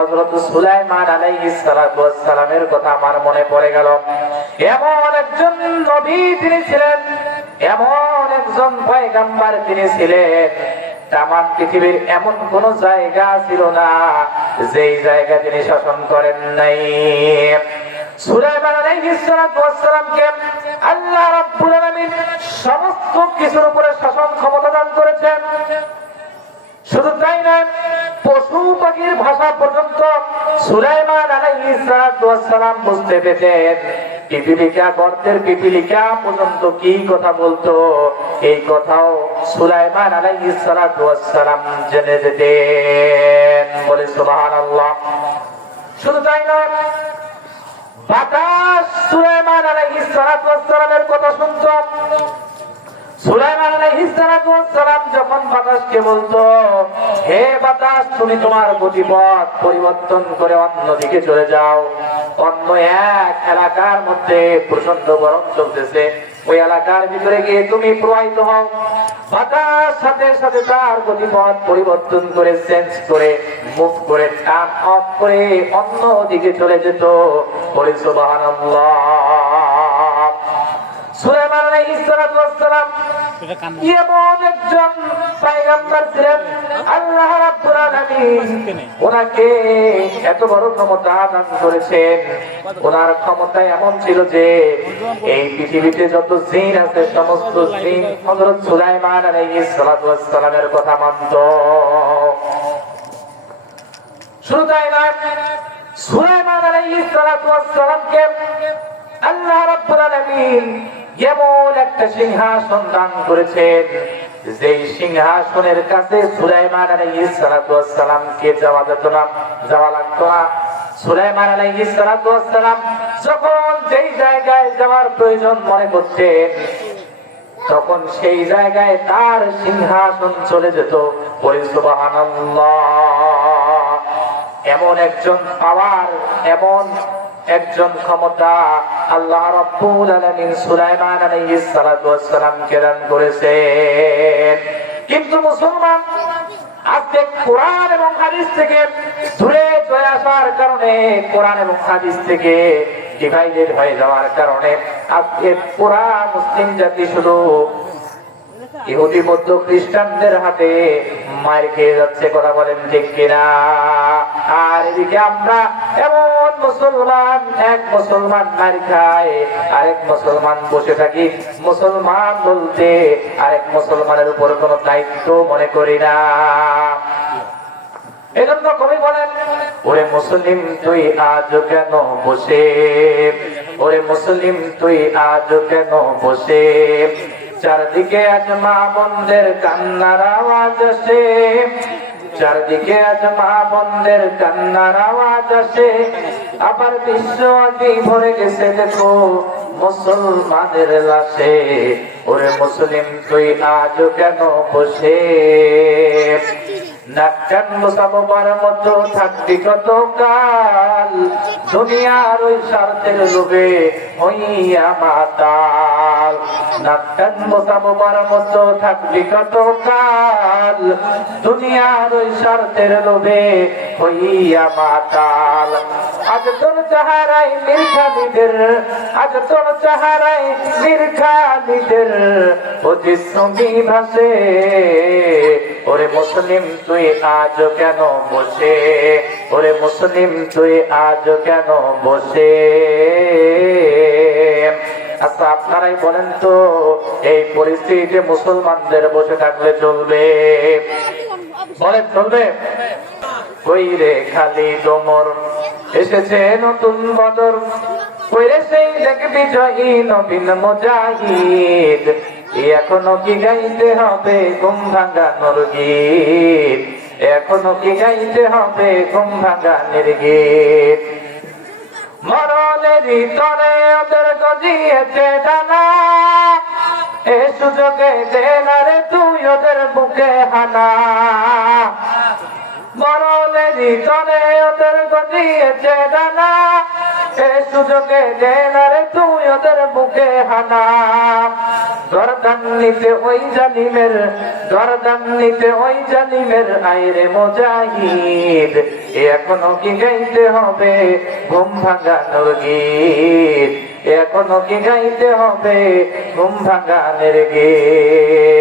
হযরত সুলাইমান আলাইহিস সালাতু ওয়াস সালামের কথা আমার মনে পড়ে গেল। এমন একজন নবী তিনি ছিলেন, এমন একজন পয়গম্বর তিনি ছিলেন, তাম পৃথিবীর এমন কোন জায়গা ছিল না যেই জায়গা তিনি শাসন করেন নাই। সুলাইমান আলাইহিস সালাতু ওয়াস সালামকে আল্লাহ রাব্বুল আলামিন সমস্ত কিছুর উপরে শাসন ক্ষমতা দান করেছেন। শুধু তাই নয়, পশু পাখির ভাষা পর্যন্ত সুলাইমান আলাইহিস সালাতু ওয়াস সালাম বুঝতে পেতেন। পিপিলিকা, গর্তের পিপিলিকা পর্যন্ত কি কথা বলতো, এই কথাও সুলাইমান আলাইহিস সালাতু ওয়াস সালাম জেনে যেতেন। বলে সুবহানাল্লাহ। শুধু তাই নয়, বাতাস সুলাইমান আলাইহিস সালাতু ওয়াস সালামের কথা শুনতো। সুলাইমান আলাইহিস সালাতু ওয়াস সালাম যখন বাতাসকে বলতো, হে বাতাস, তুমি তোমার গতিপথ পরিবর্তন করে অন্যদিকে চলে যাও, অন্য এক এলাকার মধ্যে প্রচন্ড গরম চলতেছে, ওই এলাকার ভিতরে গিয়ে তুমি প্রবাহিত হও। বাতাস সাথে সাথে তার গতিপথ পরিবর্তন করে, চেঞ্জ করে, মুভ করে, টার্ন অফ করে অন্য দিকে চলে যেত। বলে সুবহানাল্লাহ। সুলাইমান আলাইহিস সালাতু ওয়াস সালাম এমন একজন পয়গম্বর ছিলেন, আল্লাহ রাব্বুল আলামিন ওনাকে এত বড় ক্ষমতা দান করেছেন। ওনার ক্ষমতা এমন ছিল যে এই পৃথিবীতে যত জিন আছে সমস্ত জিন হযরত সুলাইমান আলাইহিস সালাতু ওয়াস সালামের কথা মানত। শুধু তাই নয়, সুলাইমান আলাইহিস সালাতু ওয়াস সালামকে আল্লাহ রাব্বুল আলামিন এমন একটা সিংহাসন দান করেছেন, যেই সিংহাসনের কাছে সুলাইমান আলাইহিস সালাতু ওয়াস সালামকে যাওয়া যেত না, যাওয়া লাগতো না। সুলাইমান আলাইহিস সালাতু ওয়াস সালাম যখন যেই জায়গায় যাওয়ার প্রয়োজন মনে করতেন, তখন সেই জায়গায় তার সিংহাসন চলে যেত। বলি সুবহানাল্লাহ। এমন একজন পাওয়ার, এমন একজন ক্ষমতা আল্লাহ রাব্বুল আলামিন সুলাইমান আলাইহিস সালাতু ওয়াস সালামকে দান করেছেন। কিন্তু মুসলমান আজকে কোরআন এবং হাদিস থেকে দূরে চলে আসার কারণে, কোরআন এবং হাদিস থেকে ডিভাইডেড হয়ে যাওয়ার কারণে আজকে পুরা মুসলিম জাতি শুধু ইহুদি, বৌদ্ধ, খ্রিস্টানদের হাতে মার খেয়ে যাচ্ছে। কথা বলেন ঠিক কিনা? আর এদিকে আমরা এমন মুসলমান, এক মুসলমান মার খায়, আরেক মুসলমান বসে থাকি। মুসলমান বলতে আরেক মুসলমানের উপর কোন দায়িত্ব মনে করি না। এজন্য কবি বলেন, ওরে মুসলিম তুই আজ কেন বসে, ওরে মুসলিম তুই আজ কেন বসে, চারদিকে আজ মা বোনদের কান্নার আওয়াজ আসে, চারদিকে আজ মা বোনদের কান্নার আওয়াজ আসে, আবার বিশ্ব আগে ভরে গেছে দেখো মুসলমানের লাশে, ওরে মুসলিম তুই আজ কেন বসে, নাক্কান মুসাববার মতো থাকবি কতকাল, দুনিয়ার ওই স্বার্থের লোভে হইয়া মাতাল, নাক্কান মুসাববার মতো থাকবি কতকাল, দুনিয়ার ওই স্বার্থের লোভে হইয়া মাতাল। আজ তোর চেহারায় নির্খালীদের, আজ তোর চেহারায় নির্খালীদের প্রতিশ্রুতি ভাসে, ওরে মুসলিম তুই আজ কেন বসে, ওরে মুসলিম তুই আজ কেন বসে। আচ্ছা আপনারাই বলেন তো, এই পরিস্থিতিতে মুসলমানদের বসে থাকলে চলবে? বলেন চলবে? কই রে খালি ডোমর, এসেছে নতুন বদর, কই রে সেই দেখবি জয়ী নবীন মুজাহিদ, এখনো কি গাইতে হবে ঘুম ভাঙানোর গীত, এখনো কি গাইতে হবে ঘুম ভাঙানোর গীত। মরণেরই তরে ওদের গজিয়েছে ডানা, এ সুযোগে দে না রে তুই ওদের বুকে হানা, মরণেরই তরে ওদের গজিয়েছে ডানা, সে সুযোগে দেন আরে তুই ওদের বুকে হানা গর্দান নিতে ওই জালিমের গর্দান নিতে ওই জালিমের আইরে মুজাহিদ এখনো কি গাইতে হবে ঘুম ভাঙানোর গীত এখনো কি গাইতে হবে ঘুম ভাঙানোর গীত